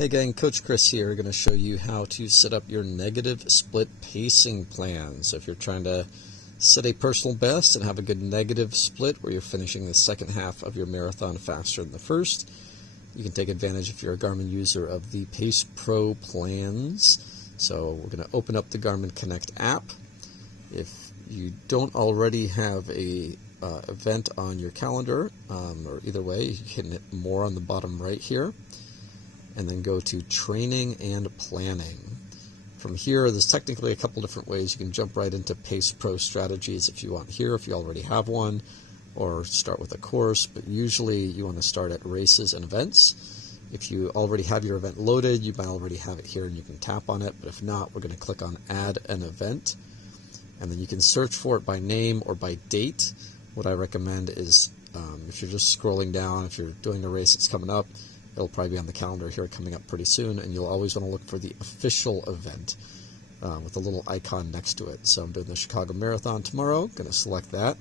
Hey gang, Coach Chris here, going to show you how to set up your negative split pacing plan. So if you're trying to set a personal best and have a good negative split where you're finishing the second half of your marathon faster than the first, you can take advantage if you're a Garmin user of the PacePro plans. So we're going to open up the Garmin Connect app. If you don't already have a event on your calendar, or either way, you can hit more on the bottom right here, and then go to Training and Planning. From here, there's technically a couple different ways. You can jump right into PacePro strategies if you want here, if you already have one, or start with a course, but usually you want to start at races and events. If you already have your event loaded, you might already have it here and you can tap on it, but if not, we're going to click on Add an Event, and then you can search for it by name or by date. What I recommend is if you're just scrolling down, if you're doing a race that's coming up, it'll probably be on the calendar here coming up pretty soon, and you'll always want to look for the official event with a little icon next to it. So I'm doing the Chicago Marathon tomorrow, going to select that,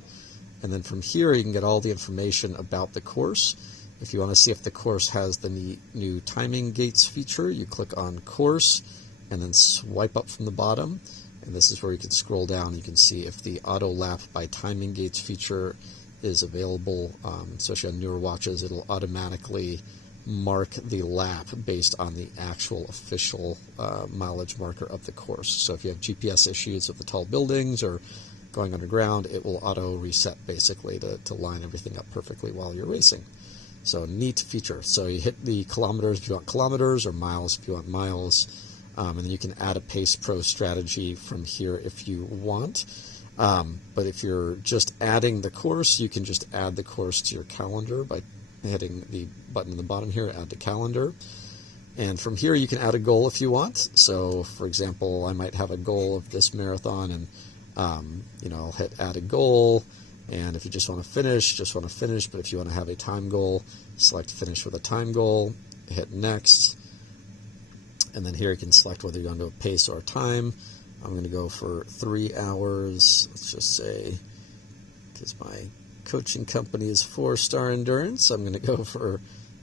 and then from here you can get all the information about the course. If you want to see if the course has the new timing gates feature, you click on Course and then swipe up from the bottom, and this is where you can scroll down. You can see if the auto lap by timing gates feature is available, especially on newer watches. It'll automatically mark the lap based on the actual official mileage marker of the course. So if you have GPS issues with the tall buildings or going underground, it will auto reset basically to line everything up perfectly while you're racing. So neat feature. So you hit the kilometers if you want kilometers, or miles if you want miles, and then you can add a PacePro strategy from here if you want. But if you're just adding the course, you can just add the course to your calendar by hitting the button in the bottom here, Add to Calendar. And from here you can add a goal if you want. So for example, I might have a goal of this marathon, and I'll hit Add a Goal, and if you just want to finish, but if you want to have a time goal, select Finish with a time goal, hit Next, and then here you can select whether you're going to do a pace or a time. I'm going to go for 3 hours, let's just say, because my coaching company is 4-star endurance. I'm going to go for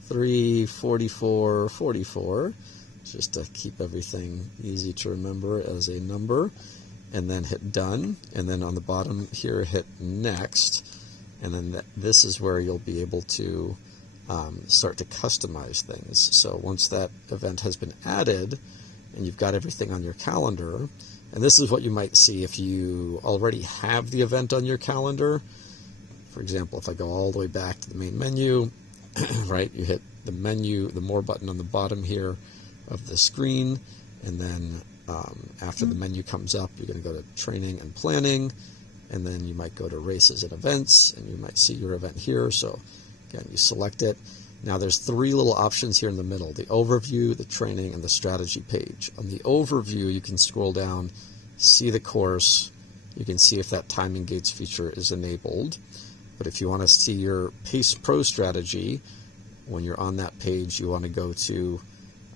3:44:44, just to keep everything easy to remember as a number, and then hit Done, and then on the bottom here hit Next, and then this is where you'll be able to start to customize things. So once that event has been added and you've got everything on your calendar, and this is what you might see if you already have the event on your calendar. For example, if I go all the way back to the main menu, right, you hit the menu, the More button on the bottom here of the screen, and then after the menu comes up, you're going to go to Training and Planning, and then you might go to Races and Events, and you might see your event here. So again, you select it. Now there's 3 little options here in the middle: the Overview, the Training, and the Strategy page. On the Overview, you can scroll down, see the course, you can see if that timing gates feature is enabled. But if you want to see your PacePro strategy, when you're on that page, you want to go to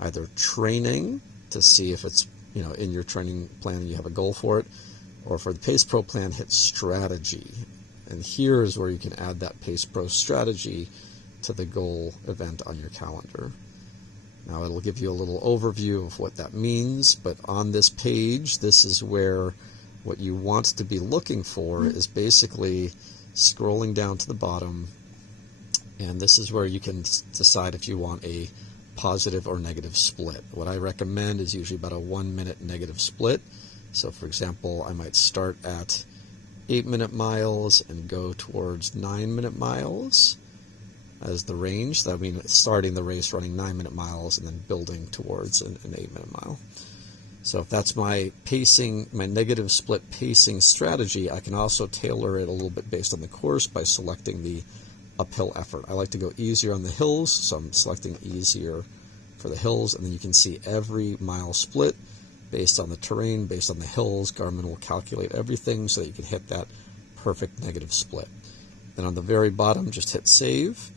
either Training to see if it's in your training plan and you have a goal for it, or for the PacePro plan, hit Strategy. And here is where you can add that PacePro strategy to the goal event on your calendar. Now it'll give you a little overview of what that means, but on this page, this is where what you want to be looking for is basically scrolling down to the bottom, and this is where you can decide if you want a positive or negative split. What I recommend is usually about a 1-minute negative split. So for example, I might start at 8-minute miles and go towards 9-minute miles as the range. That means starting the race running 9-minute miles and then building towards an 8-minute mile. So if that's my pacing, my negative split pacing strategy, I can also tailor it a little bit based on the course by selecting the uphill effort. I like to go easier on the hills, so I'm selecting easier for the hills, and then you can see every mile split based on the terrain, based on the hills. Garmin will calculate everything so that you can hit that perfect negative split. Then on the very bottom, just hit Save,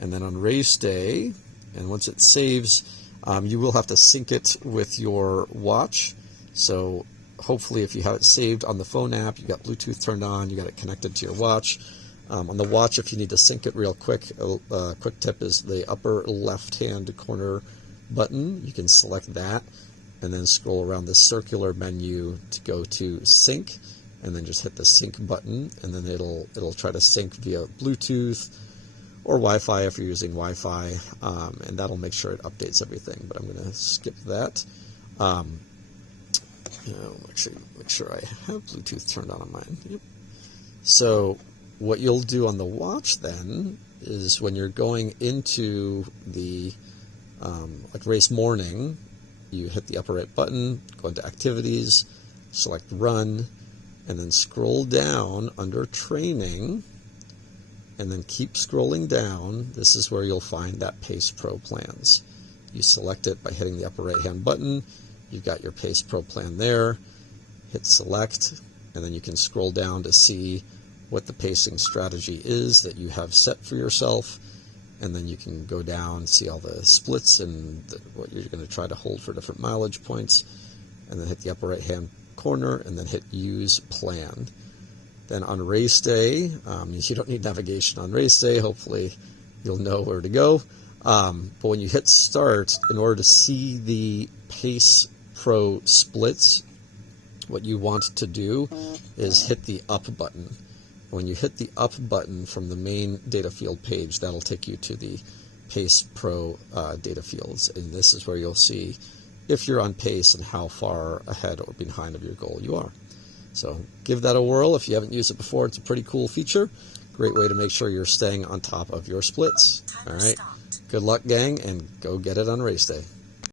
and then on race day, and once it saves, you will have to sync it with your watch. So hopefully if you have it saved on the phone app, you got Bluetooth turned on, you got it connected to your watch. On the watch, if you need to sync it real quick, quick tip is the upper left-hand corner button, you can select that and then scroll around the circular menu to go to sync, and then just hit the sync button, and then it'll try to sync via Bluetooth or Wi-Fi if you're using Wi-Fi, and that'll make sure it updates everything. But I'm going to skip that. Actually, make sure I have Bluetooth turned on mine. Yep. So what you'll do on the watch then is when you're going into the like race morning, you hit the upper right button, go into activities, select run, and then scroll down under training, and then keep scrolling down. This is where you'll find that PacePro plans. You select it by hitting the upper right hand button. You've got your PacePro plan there. Hit select, and then you can scroll down to see what the pacing strategy is that you have set for yourself, and then you can go down, see all the splits and what you're going to try to hold for different mileage points, and then hit the upper right hand corner and then hit use plan. Then on race day, you don't need navigation on race day. Hopefully you'll know where to go. But when you hit start, in order to see the PacePro splits, what you want to do is hit the up button. When you hit the up button from the main data field page, that'll take you to the PacePro data fields. And this is where you'll see if you're on pace and how far ahead or behind of your goal you are. So give that a whirl. If you haven't used it before, it's a pretty cool feature. Great way to make sure you're staying on top of your splits. All right. Good luck, gang, and go get it on race day.